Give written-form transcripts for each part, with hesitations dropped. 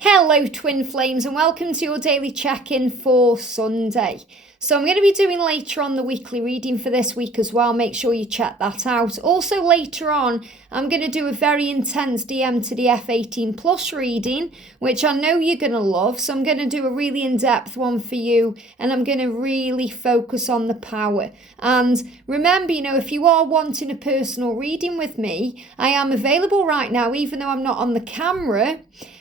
Hello Twin Flames and welcome to your daily check-in for Sunday. So I'm going to be doing later on the weekly reading for this week as well. Make sure you check that out. Also later on, I'm going to do a very intense DM to the F18 plus reading, which I know you're going to love. So I'm going to do a really in-depth one for you and I'm going to really focus on the power. And remember, if you are wanting a personal reading with me, I am available right now, even though I'm not on the camera.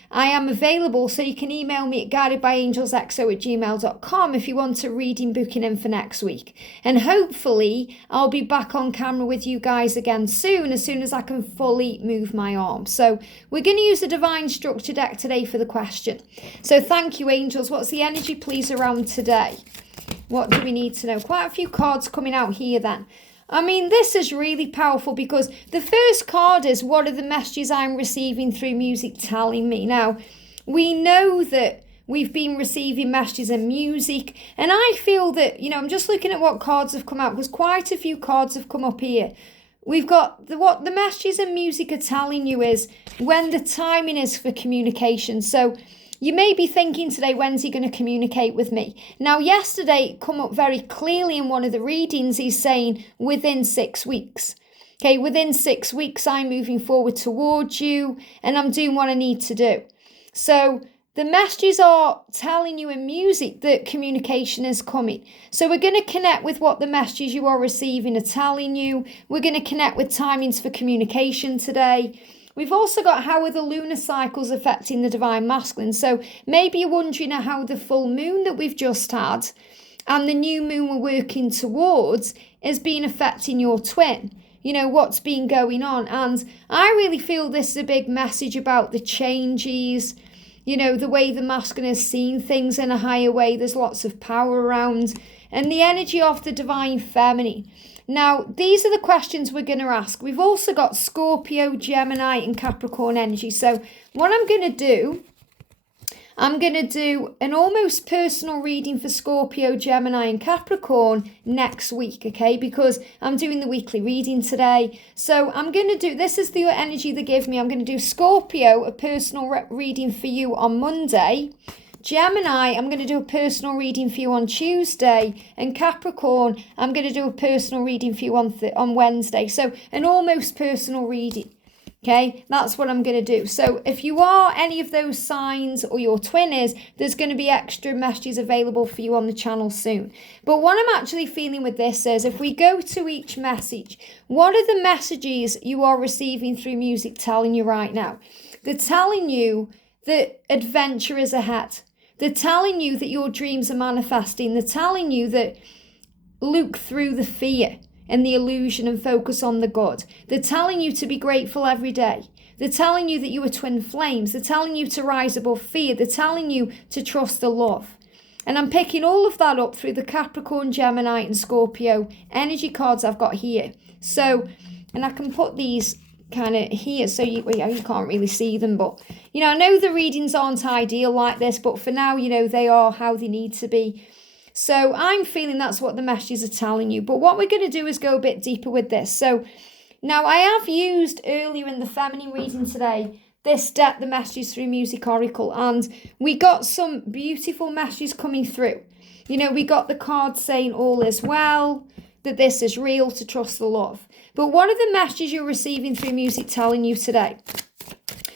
I am available, so you can email me at guidedbyangelsxo@gmail.com if you want a reading booking in for next week. And hopefully I'll be back on camera with you guys again soon as I can fully move my arm. So we're going to use the Divine Structure deck today for the question. So thank you, angels. What's the energy, please, around today? What do we need to know? Quite a few cards coming out here then. I mean, this is really powerful because the first card is, what are the messages I'm receiving through music telling me? Now, we know that we've been receiving messages in music, and I feel that, I'm just looking at what cards have come out because quite a few cards have come up here. We've got what the messages in music are telling you is when the timing is for communication. So you may be thinking today, when's he going to communicate with me? Now, yesterday, it come up very clearly in one of the readings. He's saying within 6 weeks. Okay, within 6 weeks, I'm moving forward towards you and I'm doing what I need to do. So the messages are telling you in music that communication is coming. So we're going to connect with what the messages you are receiving are telling you. We're going to connect with timings for communication today. We've also got how are the lunar cycles affecting the divine masculine. So maybe you're wondering how the full moon that we've just had and the new moon we're working towards is being affecting your twin. What's been going on. And I really feel this is a big message about the changes, the way the masculine is seeing things in a higher way. There's lots of power around and the energy of the divine feminine. Now, these are the questions we're going to ask. We've also got Scorpio, Gemini, and Capricorn energy. So what I'm going to do an almost personal reading for Scorpio, Gemini, and Capricorn next week, okay? Because I'm doing the weekly reading today. So I'm going to do, this is the energy they give me. I'm going to do Scorpio, a personal reading for you on Monday. Gemini, I'm going to do a personal reading for you on Tuesday, and Capricorn, I'm going to do a personal reading for you on Wednesday. So an almost personal reading, okay? That's what I'm going to do. So if you are any of those signs or your twin is, there's going to be extra messages available for you on the channel soon. But what I'm actually feeling with this is, if we go to each message, what are the messages you are receiving through music telling you right now? They're telling you that adventure is ahead. They're telling you that your dreams are manifesting. They're telling you that look through the fear and the illusion and focus on the good. They're telling you to be grateful every day. They're telling you that you are twin flames. They're telling you to rise above fear. They're telling you to trust the love. And I'm picking all of that up through the Capricorn, Gemini, and Scorpio energy cards I've got here. So, and I can put these kind of here so you can't really see them, but I know the readings aren't ideal like this, but for now they are how they need to be. So I'm feeling that's what the messages are telling you. But what we're going to do is go a bit deeper with this. So now I have used earlier in the feminine reading today this deck, the messages through music oracle, and we got some beautiful messages coming through. We got the cards saying all is well, that this is real, to trust the love. But what are the messages you're receiving through music telling you today?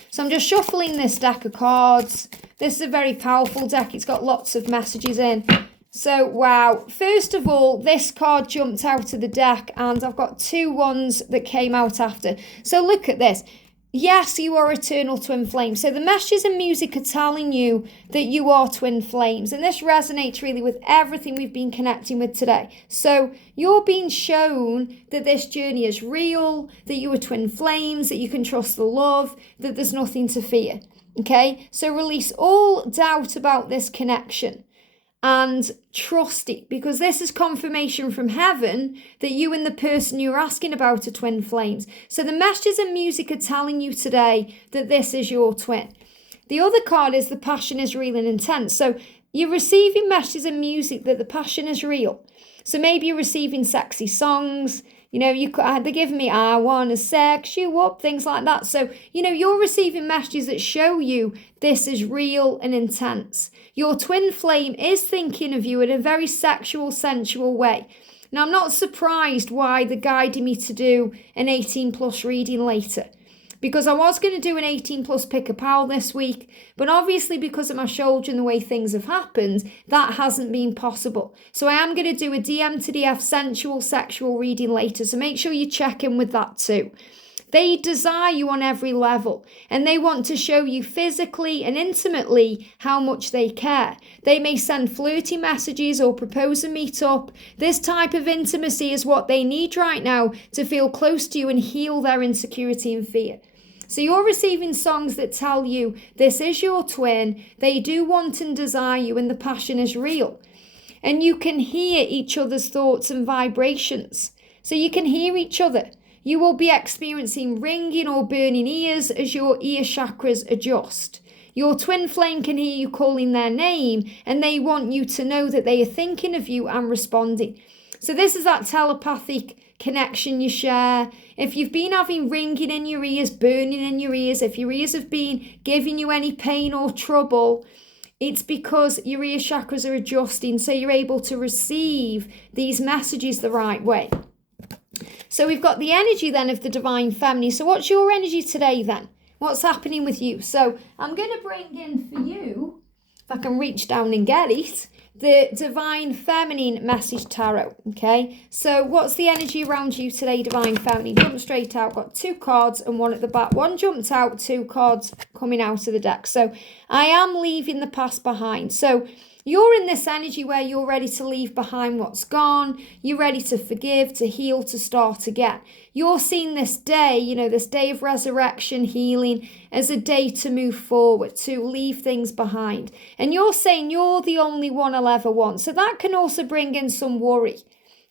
So I'm just shuffling this deck of cards. This is a very powerful deck. It's got lots of messages in. So, wow. First of all, this card jumped out of the deck and I've got two ones that came out after. So look at this. Yes, you are eternal twin flames. So the messages in music are telling you that you are twin flames. And this resonates really with everything we've been connecting with today. So you're being shown that this journey is real, that you are twin flames, that you can trust the love, that there's nothing to fear. Okay? So release all doubt about this connection and trust it, because this is confirmation from heaven that you and the person you're asking about are twin flames. So the messages and music are telling you today that this is your twin. The other card is the passion is real and intense. So you're receiving messages and music that the passion is real. So maybe you're receiving sexy songs, You know, they're giving me, I want to sex you up, things like that. So, you know, you're receiving messages that show you this is real and intense. Your twin flame is thinking of you in a very sexual, sensual way. Now, I'm not surprised why they're guiding me to do an 18 plus reading later, because I was going to do an 18 plus pick a pal this week, but obviously because of my shoulder and the way things have happened, that hasn't been possible. So I am going to do a DM to DF sensual sexual reading later, so make sure you check in with that too. They desire you on every level, and they want to show you physically and intimately how much they care. They may send flirty messages or propose a meet up. This type of intimacy is what they need right now to feel close to you and heal their insecurity and fear. So you're receiving songs that tell you this is your twin, they do want and desire you, and the passion is real. And you can hear each other's thoughts and vibrations. So you can hear each other. You will be experiencing ringing or burning ears as your ear chakras adjust. Your twin flame can hear you calling their name, and they want you to know that they are thinking of you and responding. So this is that telepathic connection you share. If you've been having ringing in your ears, burning in your ears, if your ears have been giving you any pain or trouble, it's because your ear chakras are adjusting, so you're able to receive these messages the right way. So we've got the energy then of the divine feminine. So what's your energy today then? What's happening with you? So I'm going to bring in for you, if I can reach down and get it, the divine feminine message tarot. Okay, so what's the energy around you today, divine feminine? Jump straight out. Got 2 cards and 1 at the back. 1 jumped out, 2 cards coming out of the deck. So I am leaving the past behind. So you're in this energy where you're ready to leave behind what's gone. You're ready to forgive, to heal, to start again. You're seeing this day, you know, this day of resurrection, healing, as a day to move forward, to leave things behind. And you're saying you're the only one I'll ever want. So that can also bring in some worry.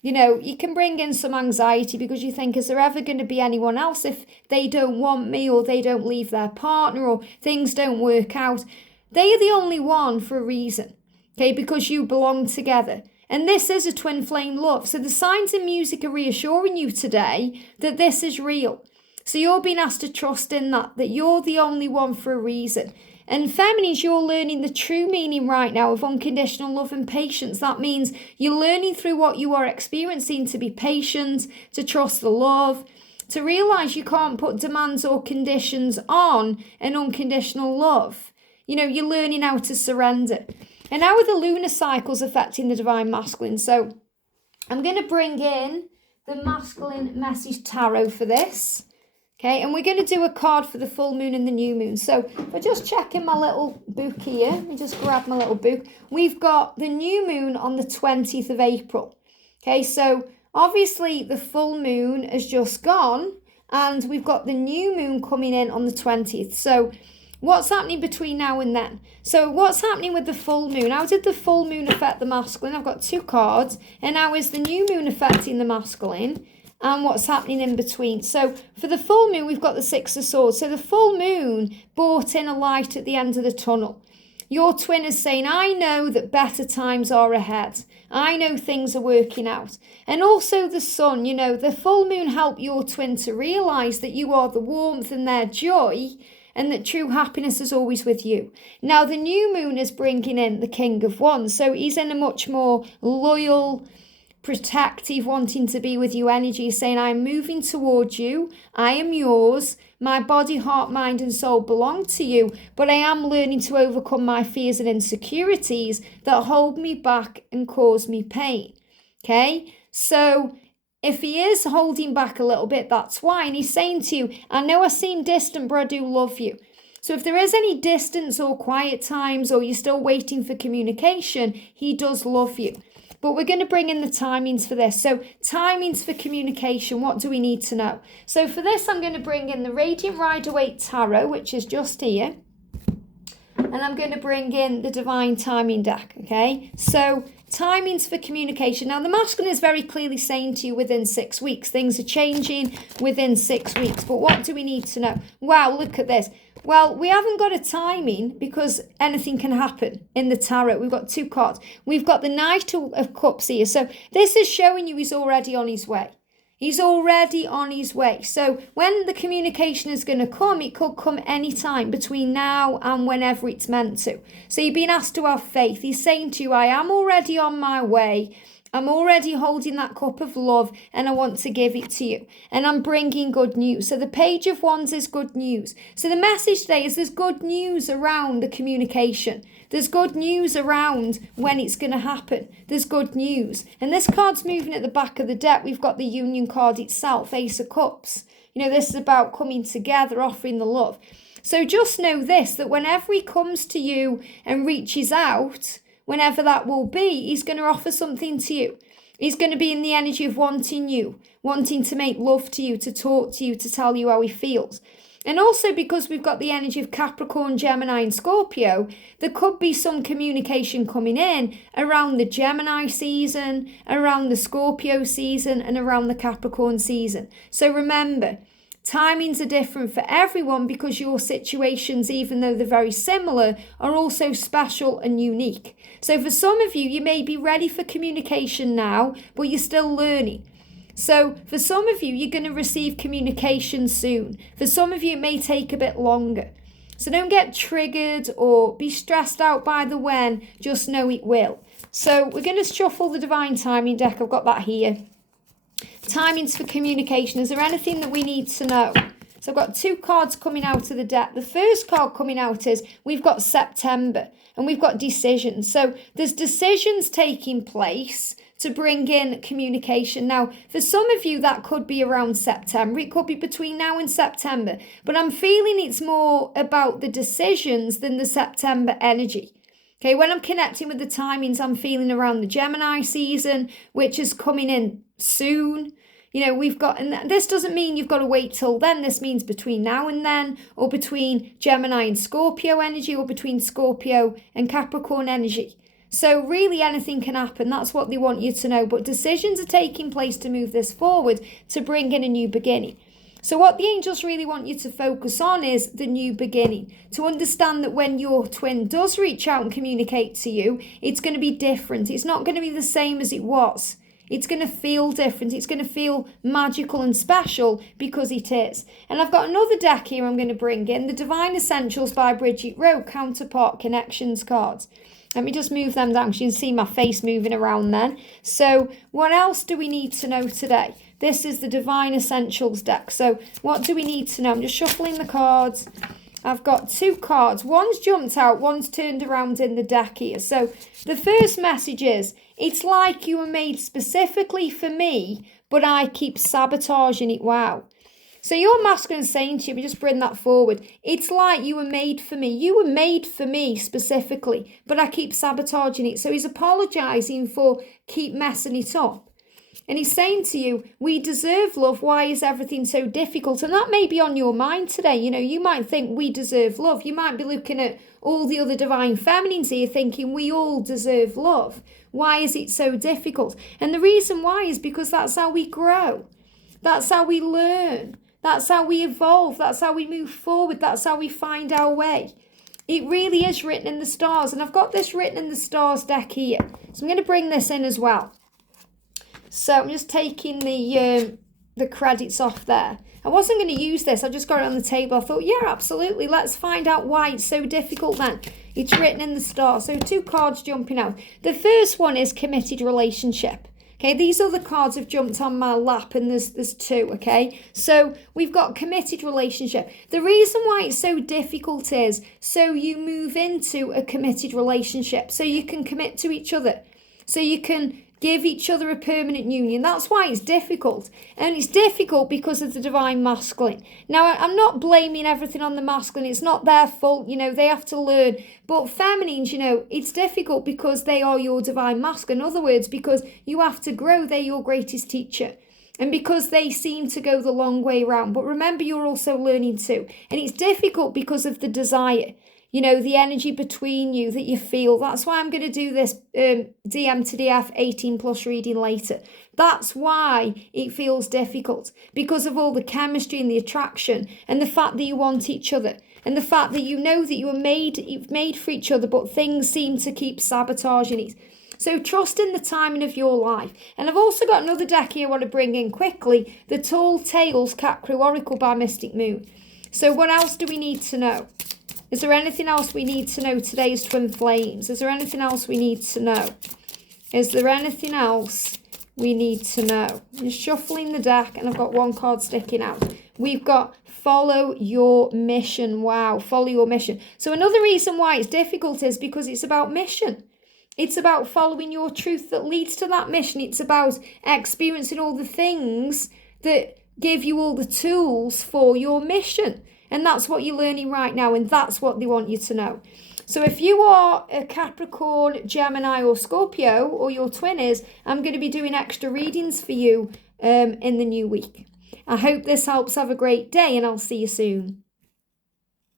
You know, you can bring in some anxiety because you think, is there ever going to be anyone else if they don't want me, or they don't leave their partner, or things don't work out? They are the only one for a reason. Okay, because you belong together. And this is a twin flame love. So the signs in music are reassuring you today that this is real. So you're being asked to trust in that you're the only one for a reason. And feminines, you're learning the true meaning right now of unconditional love and patience. That means you're learning through what you are experiencing to be patient, to trust the love, to realize you can't put demands or conditions on an unconditional love. You know, you're learning how to surrender. And now with the lunar cycles affecting the divine masculine. So I'm going to bring in the masculine message tarot for this. Okay, and we're going to do a card for the full moon and the new moon. So if I just check in my little book here, let me just grab my little book. We've got the new moon on the 20th of April. Okay, so obviously the full moon has just gone, and we've got the new moon coming in on the 20th. So what's happening between now and then? So what's happening with the full moon? How did the full moon affect the masculine? I've got 2 cards. And how is the new moon affecting the masculine? And what's happening in between? So for the full moon, we've got the 6 of Swords. So the full moon brought in a light at the end of the tunnel. Your twin is saying, I know that better times are ahead. I know things are working out. And also the sun, you know, the full moon helped your twin to realise that you are the warmth and their joy, and that true happiness is always with you. Now, the new moon is bringing in the King of Wands. So he's in a much more loyal, protective, wanting to be with you energy, saying, I'm moving towards you. I am yours. My body, heart, mind, and soul belong to you. But I am learning to overcome my fears and insecurities that hold me back and cause me pain. Okay? So if he is holding back a little bit, that's why. And he's saying to you, I know I seem distant, but I do love you. So if there is any distance or quiet times, or you're still waiting for communication, he does love you. But we're going to bring in the timings for this. So timings for communication, what do we need to know? So for this, I'm going to bring in the Radiant Rider-Waite Tarot, which is just here. And I'm going to bring in the Divine Timing deck, okay? So timings for communication. Now, the masculine is very clearly saying to you within 6 weeks. Things are changing within 6 weeks. But what do we need to know? Wow, look at this. Well, we haven't got a timing because anything can happen in the tarot. We've got 2 cards. We've got the Knight of Cups here. So this is showing you he's already on his way. He's already on his way. So when the communication is going to come, it could come anytime between now and whenever it's meant to. So you've been asked to have faith. He's saying to you, I am already on my way. I'm already holding that cup of love and I want to give it to you. And I'm bringing good news. So the Page of Wands is good news. So the message today is there's good news around the communication. There's good news around when it's going to happen. There's good news. And this card's moving at the back of the deck. We've got the Union card itself, Ace of Cups. You know, this is about coming together, offering the love. So just know this, that whenever he comes to you and reaches out, whenever that will be, he's going to offer something to you. He's going to be in the energy of wanting you, wanting to make love to you, to talk to you, to tell you how he feels. And also because we've got the energy of Capricorn, Gemini and Scorpio, there could be some communication coming in around the Gemini season, around the Scorpio season and around the Capricorn season. So remember, timings are different for everyone because your situations, even though they're very similar, are also special and unique. So for some of you, you may be ready for communication now, but you're still learning. So for some of you, you're going to receive communication soon. For some of you, it may take a bit longer. So don't get triggered or be stressed out by the when, just know it will. So we're going to shuffle the Divine Timing deck. I've got that here. Timings for communication. Is there anything that we need to know? So I've got two cards coming out of the deck. The first card coming out is we've got September and we've got decisions. So there's decisions taking place to bring in communication. Now, for some of you, that could be around September. It could be between now and September. But I'm feeling it's more about the decisions than the September energy. Okay, when I'm connecting with the timings, I'm feeling around the Gemini season, which is coming in soon. You know, we've got, and this doesn't mean you've got to wait till then. This means between now and then, or between Gemini and Scorpio energy, or between Scorpio and Capricorn energy. So really anything can happen. That's what they want you to know. But decisions are taking place to move this forward, to bring in a new beginning. So what the angels really want you to focus on is the new beginning. To understand that when your twin does reach out and communicate to you, it's going to be different. It's not going to be the same as it was. It's going to feel different. It's going to feel magical and special because it is. And I've got another deck here I'm going to bring in. The Divine Essentials by Bridget, Counterpart Connections cards. Let me just move them down so you can see my face moving around then. So what else do we need to know today? This is the Divine Essentials deck. So what do we need to know? I'm just shuffling the cards. I've got two cards. One's jumped out, one's turned around in the deck here. So the first message is, it's like you were made specifically for me, but I keep sabotaging it. Wow. So your masculine saying to you, we just bring that forward. It's like you were made for me. You were made for me specifically, but I keep sabotaging it. So he's apologizing for keep messing it up. And he's saying to you, we deserve love. Why is everything so difficult? And that may be on your mind today. You know, you might think we deserve love. You might be looking at all the other divine feminines here thinking we all deserve love. Why is it so difficult? And the reason why is because that's how we grow. That's how we learn. That's how we evolve. That's how we move forward. That's how we find our way. It really is written in the stars. And I've got this written in the stars deck here. So I'm going to bring this in as well. So I'm just taking the credits off there. I wasn't going to use this. I just got it on the table. I thought, yeah, absolutely. Let's find out why it's so difficult then. It's written in the stars. So two cards jumping out. The first one is committed relationship. Okay, these other cards have jumped on my lap and there's two, okay? So we've got committed relationship. The reason why it's so difficult is so you move into a committed relationship. So you can commit to each other. So you can give each other a permanent union. That's why it's difficult. And it's difficult because of the divine masculine. Now, I'm not blaming everything on the masculine. It's not their fault. You know, they have to learn. But feminines, you know, it's difficult because they are your divine masculine. In other words, because you have to grow. They're your greatest teacher. And because they seem to go the long way around. But remember, you're also learning too. And it's difficult because of the desire. You know, the energy between you that you feel. That's why I'm going to do this DM to DF 18 plus reading later. That's why it feels difficult. Because of all the chemistry and the attraction and the fact that you want each other. And the fact that you know that you've made for each other, but things seem to keep sabotaging it. So trust in the timing of your life. And I've also got another deck here I want to bring in quickly, the Tall Tales Cat Crew Oracle by Mystic Moon. So what else do we need to know? Is there anything else we need to know? Today's Twin Flames. Is there anything else we need to know? Is there anything else we need to know? I'm just shuffling the deck and I've got one card sticking out. We've got follow your mission. Wow, follow your mission. So another reason why it's difficult is because it's about mission. It's about following your truth that leads to that mission. It's about experiencing all the things that give you all the tools for your mission. And that's what you're learning right now, and that's what they want you to know. So if you are a Capricorn, Gemini or Scorpio, or your twin is, I'm going to be doing extra readings for you in the new week. I hope this helps. Have a great day, and I'll see you soon.